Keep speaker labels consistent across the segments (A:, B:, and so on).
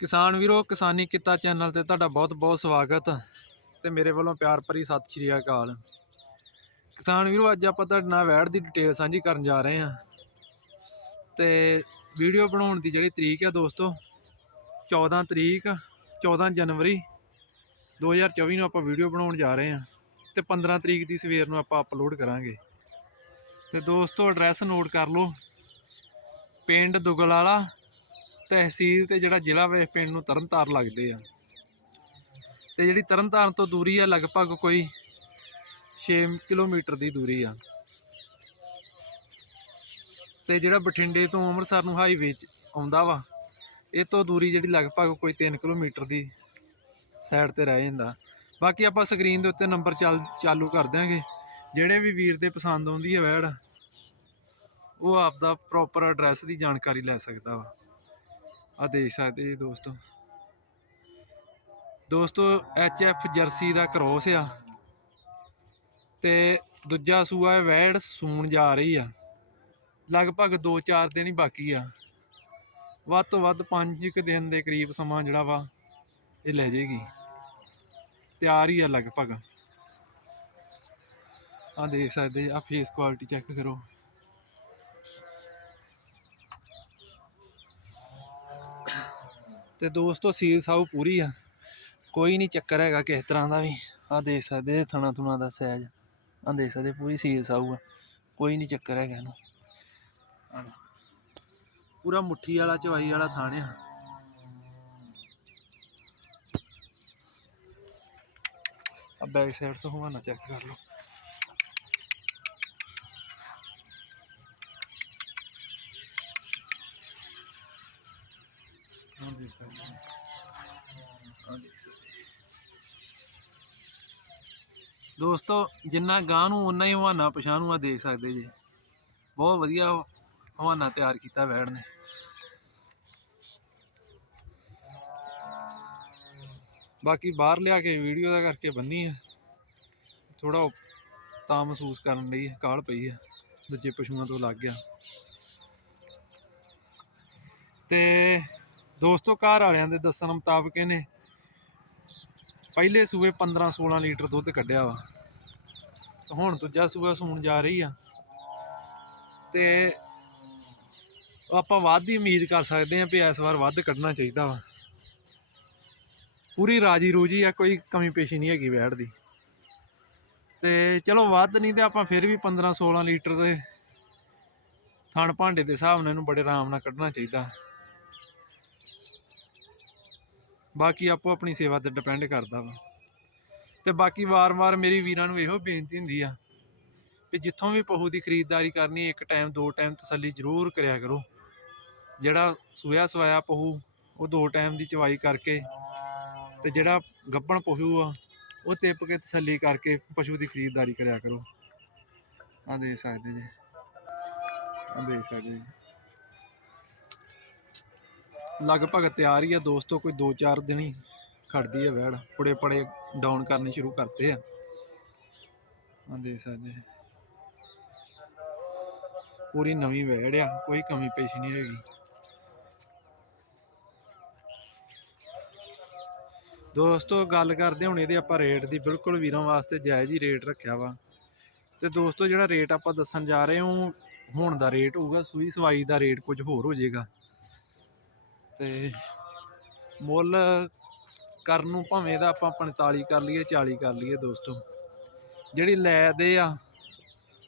A: ਕਿਸਾਨ ਵੀਰੋ, ਕਿਸਾਨੀ ਕਿੱਤਾ ਚੈਨਲ ਤੇ ਤੁਹਾਡਾ ਬਹੁਤ ਬਹੁਤ ਸਵਾਗਤ ਤੇ ਮੇਰੇ ਵੱਲੋਂ ਪਿਆਰ ਭਰੀ ਸਤਿ ਸ਼੍ਰੀ ਅਕਾਲ। ਕਿਸਾਨ ਵੀਰੋ, ਅੱਜ ਆਪਾਂ ਤੁਹਾਡੇ ਨਾਲ ਵੈੜ ਦੀ ਡਿਟੇਲ ਸਾਂਝੀ ਕਰਨ ਜਾ ਰਹੇ ਹਾਂ। ਤੇ ਵੀਡੀਓ ਬਣਾਉਣ ਦੀ ਜਿਹੜੀ ਤਰੀਕ ਹੈ ਦੋਸਤੋ 14 ਤਰੀਕ 14 ਜਨਵਰੀ 2024 ਨੂੰ ਆਪਾਂ ਵੀਡੀਓ ਬਣਾਉਣ ਜਾ ਰਹੇ ਹਾਂ ਤੇ 15 ਤਰੀਕ ਦੀ ਸਵੇਰ ਨੂੰ ਆਪਾਂ ਅਪਲੋਡ ਕਰਾਂਗੇ। ਤੇ ਦੋਸਤੋ ਐਡਰੈਸ ਨੋਟ ਕਰ ਲਓ। ਪਿੰਡ ਦੁਗਲ ਵਾਲਾ ਤਹਿਸੀਲ ਤੇ ਜਿਹੜਾ ਜ਼ਿਲ੍ਹਾ ਵੇ ਪਿੰਡ ਨੂੰ ਤਰਨਤਾਰਨ ਲੱਗਦੇ ਆ। ਤੇ ਜਿਹੜੀ ਤਰਨਤਾਰਨ ਤੋਂ ਦੂਰੀ ਆ, ਲਗਭਗ ਕੋਈ 6 ਕਿਲੋਮੀਟਰ ਦੀ ਦੂਰੀ ਆ। ਤੇ ਜਿਹੜਾ ਬਠਿੰਡੇ ਤੋਂ ਅੰਮ੍ਰਿਤਸਰ ਨੂੰ ਹਾਈਵੇ ਆਉਂਦਾ ਵਾ, ਇਹ ਤੋਂ ਦੂਰੀ ਜਿਹੜੀ ਲਗਭਗ ਕੋਈ 3 ਕਿਲੋਮੀਟਰ ਦੀ ਸਾਈਡ ਤੇ ਰਹਿ ਜਾਂਦਾ। ਬਾਕੀ ਆਪਾਂ ਸਕਰੀਨ ਦੇ ਉੱਤੇ ਨੰਬਰ ਚੱਲ, ਚਾਲੂ ਕਰ ਦਿਆਂਗੇ। ਜਿਹੜੇ ਵੀ ਵੀਰ ਦੇ ਪਸੰਦ ਆਉਂਦੀ ਹੈ ਵੈੜ, ਉਹ ਆਪਦਾ ਪ੍ਰੋਪਰ ਐਡਰੈਸ ਦੀ ਜਾਣਕਾਰੀ ਲੈ ਸਕਦਾ ਵਾ। ਆ ਦੇਖ ਸਕਦੇ ਜੀ ਦੋਸਤੋ। ਦੋਸਤੋ ਐਚ ਐਫ ਜਰਸੀ ਦਾ ਕਰੋਸ ਆ। ਤੇ ਦੂਜਾ ਸੂਆ ਹੈ ਵੈੜ ਸੂਣ ਜਾ ਰਹੀ ਆ। ਲਗਭਗ 2-4 ਦਿਨ ਹੀ ਬਾਕੀ ਆ। ਵੱਧ ਤੋਂ ਵੱਧ 5 ਕੁ ਦਿਨ ਦੇ ਕਰੀਬ ਸਮਾਂ ਜਿਹੜਾ ਵਾ, ਇਹ ਲੈ ਜਾਏਗੀ ਤਿਆਰ ਹੀ ਆ ਲਗਭਗ। ਆ ਦੇਖ ਸਕਦੇ ਆ ਫੇਸ ਕੁਆਲਿਟੀ ਚੈੱਕ ਕਰੋ। ਤੇ ਦੋਸਤੋ, ਸੀਲ ਸਾਊ ਪੂਰੀ ਆ। ਕੋਈ ਨਹੀਂ ਚੱਕਰ ਹੈਗਾ ਕਿਸ ਤਰ੍ਹਾਂ ਦਾ ਵੀ। ਆ ਦੇਖ ਸਕਦੇ ਥਣਾ ਥੁਣਾ ਦਾ ਸਾਈਜ਼ ਆ ਦੇਖ ਸਕਦੇ ਪੂਰੀ ਸੀਲ ਸਾਊ ਆ। ਕੋਈ ਨਹੀਂ ਚੱਕਰ ਹੈਗਾ ਇਹਨੂੰ। ਪੂਰਾ ਮੁੱਠੀ ਵਾਲਾ, ਚਵਾਈ ਵਾਲਾ ਥਾਣ ਆ। ਆ ਬੈਕ ਸਾਈਡ ਤੋਂ ਹਵਾਨਾ ਚੈੱਕ ਕਰ ਲਓ। ਆ ਦੇਖ ਆ ਦੇਖ ਸਕਦੇ ਦੋਸਤੋ, ਜਿੰਨਾ ਗਾਂ ਨੂੰ ਉਨਾ ਹੀ ਹਵਾਨਾ ਪਛਾਣ ਨੂੰ ਆ ਦੇਖ ਸਕਦੇ ਜੀ। ਬਹੁਤ ਵਧੀਆ ਹਵਾਨਾ ਤਿਆਰ ਕੀਤਾ ਵੈੜ ਨੇ। ਬਾਕੀ ਬਾਹਰ ਲਿਆ ਕੇ ਵੀਡੀਓ ਦਾ ਕਰਕੇ ਬੰਨੀ ਆ। ਥੋੜਾ ਤਾਂ ਮਹਿਸੂਸ ਕਰਨ ਲਈ ਕਾਲ ਪਈ ਆ। ਦੂਜੇ ਪਸ਼ੂਆਂ ਤੋਂ ਲੱਗ ਗਿਆ। ਤੇ ਦੋਸਤੋ, ਘਰ ਵਾਲਿਆਂ ਦੇ ਦੱਸਣ ਮੁਤਾਬਕ ਇਹਨੇ ਪਹਿਲੇ ਸੂਏ 15 16 ਲੀਟਰ ਦੁੱਧ ਕੱਢਿਆ ਵਾ। ਤੇ ਹੁਣ ਦੂਜਾ ਸੂਆ ਸੂਣ ਜਾ ਰਹੀ ਆ। ਤੇ ਆਪਾਂ ਵੱਧ ਹੀ ਉਮੀਦ ਕਰ ਸਕਦੇ ਹਾਂ ਵੀ ਇਸ ਵਾਰ ਵੱਧ ਕੱਢਣਾ ਚਾਹੀਦਾ ਵਾ। ਪੂਰੀ ਰਾਜੀ ਰੂਜੀ ਆ, ਕੋਈ ਕਮੀ ਪੇਸ਼ੀ ਨਹੀਂ ਹੈਗੀ ਵੈੜ ਦੀ। ਤੇ ਚਲੋ, ਵੱਧ ਨਹੀਂ ਤੇ ਆਪਾਂ ਫਿਰ ਵੀ 15 16 ਲੀਟਰ ਦੇ ਥਣ ਭਾਂਡੇ ਦੇ ਹਿਸਾਬ ਨਾਲ ਇਹਨੂੰ ਬੜੇ ਆਰਾਮ ਨਾਲ ਕੱਢਣਾ ਚਾਹੀਦਾ। ਬਾਕੀ ਆਪੋ ਆਪਣੀ ਸੇਵਾ ਤੇ ਡਿਪੈਂਡ ਕਰਦਾ ਵਾ। ਤੇ ਬਾਕੀ ਵਾਰ-ਵਾਰ ਮੇਰੀ ਵੀਰਾਂ ਨੂੰ ਇਹੋ ਬੇਨਤੀ ਹੁੰਦੀ ਆ ਵੀ ਜਿੱਥੋਂ ਵੀ ਪਹੂ ਦੀ ਖਰੀਦਦਾਰੀ ਕਰਨੀ, ਇੱਕ ਟਾਈਮ ਦੋ ਟਾਈਮ ਤਸੱਲੀ ਜ਼ਰੂਰ ਕਰਿਆ ਕਰੋ। ਜਿਹੜਾ ਸੂਇਆ ਸਵਾਇਆ ਪਹੂ, ਉਹ ਦੋ ਟਾਈਮ ਦੀ ਚਵਾਈ ਕਰਕੇ ਤੇ ਜਿਹੜਾ ਗੱਬਣ ਪਸ਼ੂ ਆ, ਉਹ ਤਿੱਪ ਕੇ ਤਸੱਲੀ ਕਰਕੇ ਪਸ਼ੂ ਦੀ ਖਰੀਦਦਾਰੀ ਕਰਿਆ ਕਰੋ। ਆ ਦੇਖ ਸਕਦੇ ਜੀ। ਆ ਦੇਖ ਸਕਦੇ ਜੀ। ਲਗਭਗ ਤਿਆਰ ਹੀ ਆ ਦੋਸਤੋ, ਕੋਈ 2-4 ਦਿਨ ਹੀ ਖੜਦੀ ਆ ਵੈੜ। ਪੁੜੇ ਪੜੇ ਡਾਊਨ ਕਰਨੇ ਸ਼ੁਰੂ ਕਰਤੇ ਆ। ਆ ਦੇਖ ਸਕਦੇ ਪੂਰੀ ਨਵੀਂ ਵੈੜ ਆ, ਕੋਈ ਕਮੀ ਪੇਸ਼ ਨਹੀਂ ਹੈਗੀ। ਦੋਸਤੋ, ਗੱਲ ਕਰਦੇ ਹੁਣ ਇਹਦੇ ਆਪਾਂ ਰੇਟ ਦੀ। ਬਿਲਕੁਲ ਵੀਰਾਂ ਵਾਸਤੇ ਜਾਇਜ਼ ਹੀ ਰੇਟ ਰੱਖਿਆ ਵਾ। ਤੇ ਦੋਸਤੋ, ਜਿਹੜਾ ਰੇਟ ਆਪਾਂ ਦੱਸਣ ਜਾ ਰਹੇ ਹਾਂ ਹੁਣ ਦਾ ਰੇਟ ਹੋਊਗਾ, ਸੂਈ ਸਵਾਈ ਦਾ ਰੇਟ ਕੁਝ ਹੋਰ ਹੋ ਜਾਏਗਾ। ਤੇ ਮੁੱਲ ਕਰਨ ਨੂੰ ਭਾਵੇਂ ਇਹਦਾ ਆਪਾਂ 45 ਕਰ ਲਈਏ 40 ਕਰ ਲਈਏ ਦੋਸਤੋ। ਜਿਹੜੀ ਲੈ ਦੇ ਆ,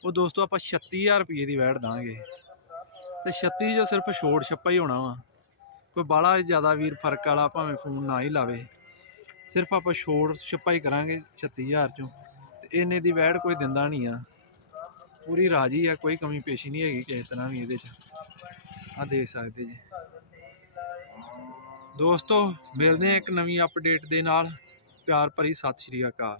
A: ਉਹ ਦੋਸਤੋ ਆਪਾਂ 36000 ਰੁਪਏ ਦੀ ਵੈਟ ਦਾਂਗੇ। ਤੇ 36 ਜੋ ਸਿਰਫ ਛੋੜ ਛੱਪਾ ਹੀ ਹੋਣਾ ਵਾ। ਕੋਈ ਬਾਹਲਾ ਜ਼ਿਆਦਾ ਵੀਰ ਫ਼ਰਕ ਵਾਲਾ ਭਾਵੇਂ ਫੋਨ ਨਾ ਹੀ ਲਾਵੇ। ਸਿਰਫ ਆਪਾਂ ਛੋੜ ਛੱਪਾ ਹੀ ਕਰਾਂਗੇ 36000 ਚੋਂ। ਤੇ ਇੰਨੇ ਦੀ ਵੈਟ ਕੋਈ ਦਿੰਦਾ ਨਹੀਂ ਆ। ਪੂਰੀ ਰਾਜੀ ਆ, ਕੋਈ ਕਮੀ ਪੇਸ਼ੀ ਨਹੀਂ ਹੈਗੀ ਕਿਸੇ ਤਰ੍ਹਾਂ ਵੀ ਇਹਦੇ 'ਚ। ਆ ਦੇਖ ਸਕਦੇ ਜੀ। ਦੋਸਤੋ ਮਿਲਦੇ ਹਾਂ ਇੱਕ ਨਵੀਂ ਅਪਡੇਟ ਦੇ ਨਾਲ। ਪਿਆਰ ਭਰੀ ਸਤਿ ਸ਼੍ਰੀ ਅਕਾਲ।